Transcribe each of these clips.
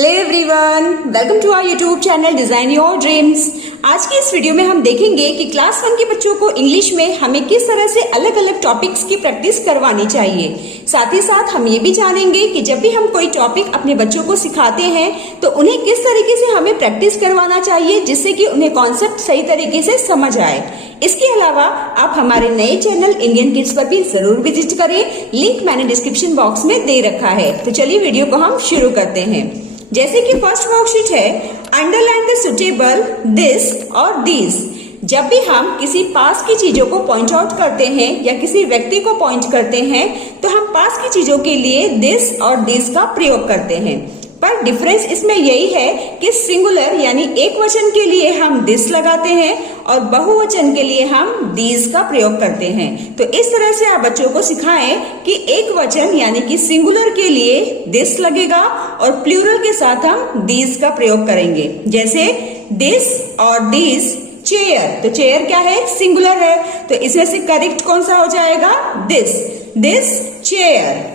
Hello everyone, welcome to our YouTube channel design your dreams. आज की इस video में हम देखेंगे कि क्लास 1 के बच्चों को इंग्लिश में हमें किस तरह से अलग अलग टॉपिक्स की प्रैक्टिस करवानी चाहिए। साथ ही साथ हम ये भी जानेंगे कि जब भी हम कोई टॉपिक अपने बच्चों को सिखाते हैं तो उन्हें किस तरीके से हमें प्रैक्टिस करवाना चाहिए जिससे कि उन्हें कॉन्सेप्ट सही तरीके से समझ आए। इसके अलावा आप हमारे नए चैनल इंडियन किड्स पर भी जरूर विजिट करें, लिंक मैंने डिस्क्रिप्शन बॉक्स में दे रखा है। तो चलिए वीडियो को हम शुरू करते हैं। जैसे कि फर्स्ट वर्कशीट है, अंडरलाइन द सुटेबल दिस और दीज। जब भी हम किसी पास की चीजों को पॉइंट आउट करते हैं या किसी व्यक्ति को पॉइंट करते हैं तो हम पास की चीजों के लिए दिस और दिस का प्रयोग करते हैं। पर डिफरेंस इसमें यही है कि सिंगुलर यानी एक वचन के लिए हम दिस लगाते हैं और बहुवचन के लिए हम दीज का प्रयोग करते हैं। तो इस तरह से आप बच्चों को सिखाएं कि एक वचन यानी कि सिंगुलर के लिए दिस लगेगा और प्लूरल के साथ हम दीज का प्रयोग करेंगे। जैसे दिस और दीज चेयर, तो चेयर क्या है, सिंगुलर है, तो इसमें से करेक्ट कौन सा हो जाएगा, दिस चेयर।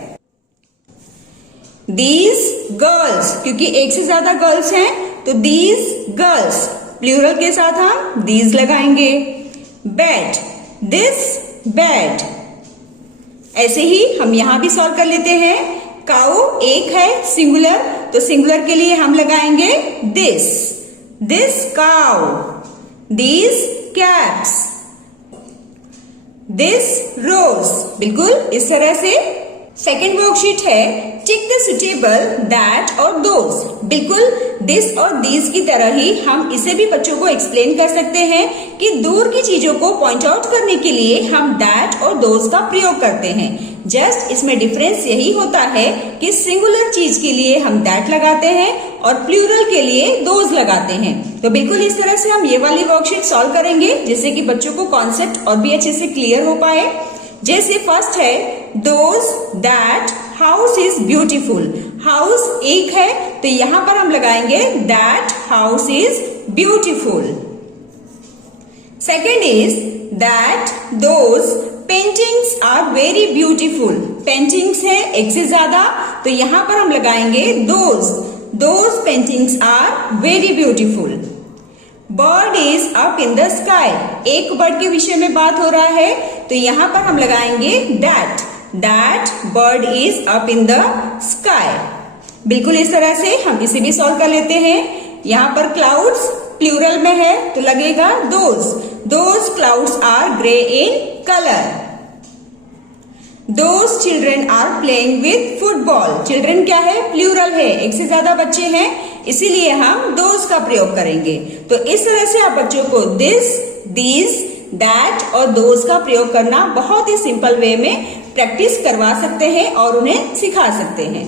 दीज गर्ल्स, क्योंकि एक से ज्यादा गर्ल्स हैं तो दीज गर्ल्स, प्लूरल के साथ हम दीज लगाएंगे। Bed, this bed. ऐसे ही हम यहां भी सॉल्व कर लेते हैं। काऊ एक है सिंगुलर, तो सिंगुलर के लिए हम लगाएंगे this cow. These cats, this rose. बिल्कुल इस तरह से। सेकेंड वर्कशीट है, टिक द सुटेबल दैट और दोज। बिल्कुल दिस और दीज की तरह ही हम इसे भी बच्चों को एक्सप्लेन कर सकते हैं कि दूर की चीजों को पॉइंट आउट करने के लिए हम दैट और दोज का प्रयोग करते हैं। जस्ट इसमें डिफरेंस यही होता है कि सिंगुलर चीज के लिए हम दैट लगाते हैं और प्लूरल के लिए दोज लगाते हैं। तो बिल्कुल इस तरह से हम ये वाली वर्कशीट सॉल्व करेंगे जिससे कि बच्चों को कॉन्सेप्ट और भी अच्छे से क्लियर हो पाए। जैसे फर्स्ट है, those that house is beautiful. House एक है तो यहां पर हम लगाएंगे that house is beautiful. Second is that those paintings are very beautiful. Paintings है एक से ज्यादा तो यहां पर हम लगाएंगे those paintings are very beautiful. Bird is up in the sky. एक बर्ड के विषय में बात हो रहा है तो यहां पर हम लगाएंगे that bird is up in the sky. बिल्कुल इस तरह से हम इसे भी सॉल्व कर लेते हैं। यहां पर क्लाउड्स प्लूरल में है तो लगेगा those clouds are grey in colour. Those children are playing with football. Children क्या है, प्लूरल है, एक से ज्यादा बच्चे हैं, इसीलिए हम दोज का प्रयोग करेंगे। तो इस तरह से आप बच्चों को दिस, दीज, दैट और दोज का प्रयोग करना बहुत ही सिंपल वे में प्रैक्टिस करवा सकते हैं और उन्हें सिखा सकते हैं।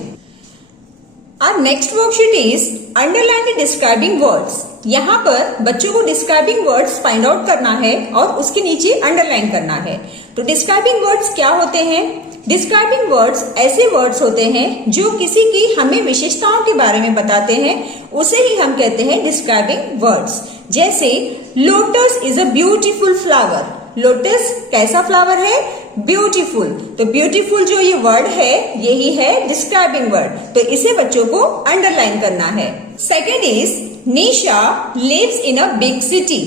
Our next worksheet is underline the describing words। यहाँ पर बच्चों को डिस्क्राइबिंग वर्ड्स फाइंड आउट करना है और उसके नीचे अंडरलाइन करना है। तो डिस्क्राइबिंग वर्ड्स क्या होते हैं? डिस्क्राइबिंग वर्ड्स ऐसे वर्ड्स होते हैं जो किसी की हमें विशेषताओं के बारे में बताते हैं, उसे ही हम कहते हैं डिस्क्राइबिंग वर्ड्स। जैसे lotus is a beautiful flower. Lotus कैसा फ्लावर है, ब्यूटीफुल। तो ब्यूटीफुल जो ये वर्ड है यही है डिस्क्राइबिंग वर्ड, तो इसे बच्चों को अंडरलाइन करना है। Second is Nisha lives in a big city.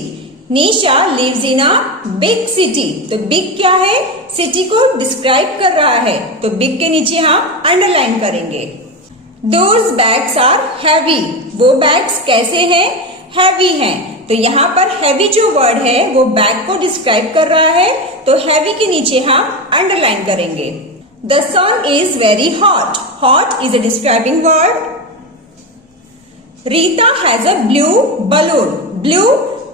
Nisha lives in a big city. तो बिग क्या है, सिटी को डिस्क्राइब कर रहा है, तो बिग के नीचे हम अंडरलाइन करेंगे। Those bags are heavy. वो बैग्स कैसे हैं, हैवी हैं। तो यहाँ पर हैवी जो वर्ड है वो बैग को डिस्क्राइब कर रहा है, तो हैवी के नीचे हम अंडरलाइन करेंगे। The sun is very hot. Hot is a describing word. Rita has a blue balloon. Blue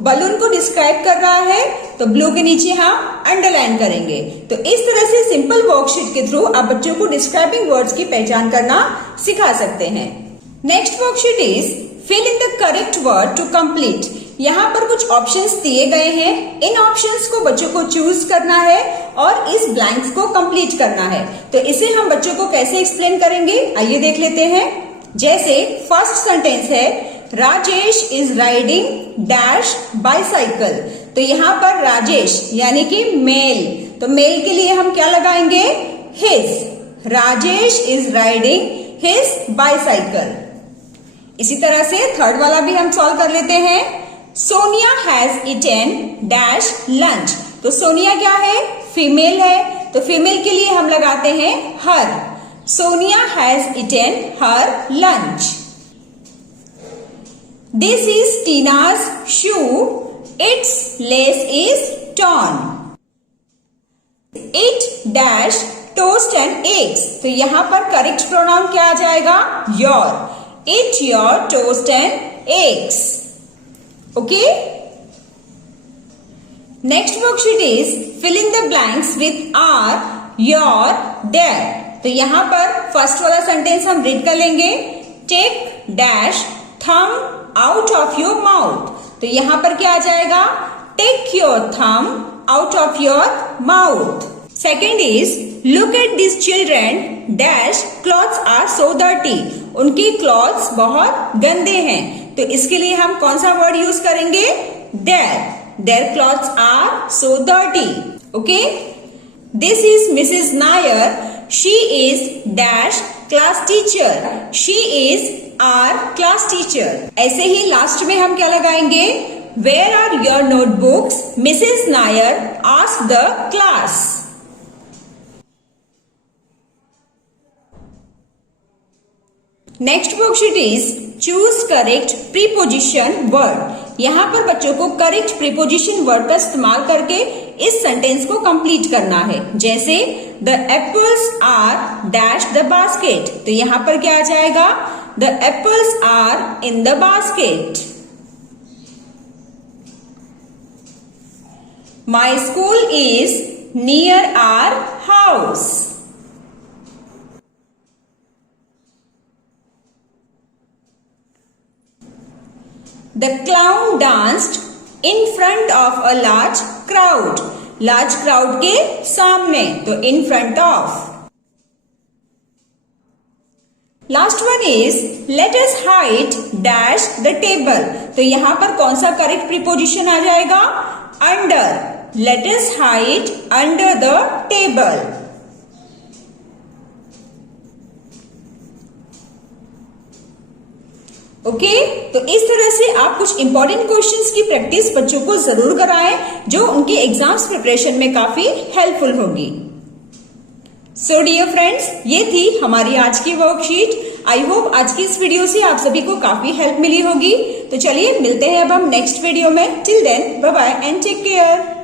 balloon को डिस्क्राइब कर रहा है, तो ब्लू के नीचे हम अंडरलाइन करेंगे। तो इस तरह से सिंपल वर्कशीट के थ्रू आप बच्चों को डिस्क्राइबिंग वर्ड्स की पहचान करना सिखा सकते हैं। Next worksheet is fill in the correct word to complete. यहाँ पर कुछ ऑप्शंस दिए गए हैं, इन ऑप्शंस को बच्चों को चूज करना है और इस ब्लैंक्स को कंप्लीट करना है। तो इसे हम बच्चों को कैसे एक्सप्लेन करेंगे, आइए देख लेते हैं। जैसे फर्स्ट सेंटेंस है, Rajesh is riding dash bicycle. तो यहाँ पर राजेश यानी कि मेल, तो मेल के लिए हम क्या लगाएंगे, his. Rajesh is riding his bicycle. इसी तरह से थर्ड वाला भी हम सॉल्व कर लेते हैं। Sonia has eaten dash lunch. तो सोनिया क्या है? फीमेल है, तो फीमेल के लिए हम लगाते हैं her. Sonia has eaten her lunch. This is Tina's shoe, it's lace is torn. It dash toast and eggs. तो यहां पर करेक्ट प्रोनाउन क्या आ जाएगा? your. Eat your toast and eggs. Okay? Next worksheet is fill in the blanks with are, your, their. तो यहां पर first वाला सेंटेंस हम रीड कर लेंगे। Take dash thumb out of your mouth. तो यहां पर क्या आ जाएगा? Take your thumb out of your mouth. Second is look at these children dash clothes are so dirty. उनकी क्लॉथ्स बहुत गंदे हैं, तो इसके लिए हम कौन सा वर्ड यूज करेंगे? their. Their clothes are so dirty. Okay? This is Mrs. Nair. She is dash class teacher. She is our class teacher. ऐसे ही लास्ट में हम क्या लगाएंगे? Where are your notebooks? Mrs. Nair asked the class. Next worksheet is choose correct preposition word. यहाँ पर बच्चों को correct preposition word का इस्तेमाल करके इस सेंटेंस को कंप्लीट करना है। जैसे the apples are dash the basket. तो यहाँ पर क्या आ जाएगा? The apples are in the basket. My school is near our house. The clown danced in front of a large crowd. Large crowd के सामने, तो in front of. Last one is let us hide dash the table. तो यहां पर कौन सा correct preposition आ जाएगा? Under. Let us hide under the table. Okay, तो इस तरह से आप कुछ इंपॉर्टेंट क्वेश्चंस की प्रैक्टिस बच्चों को जरूर कराएं, जो उनकी एग्जाम्स प्रिपरेशन में काफी हेल्पफुल होगी। सो डियर फ्रेंड्स, ये थी हमारी आज की वर्कशीट। आई होप आज की इस वीडियो से आप सभी को काफी हेल्प मिली होगी। तो चलिए मिलते हैं अब हम नेक्स्ट वीडियो में। Till then bye bye and take care.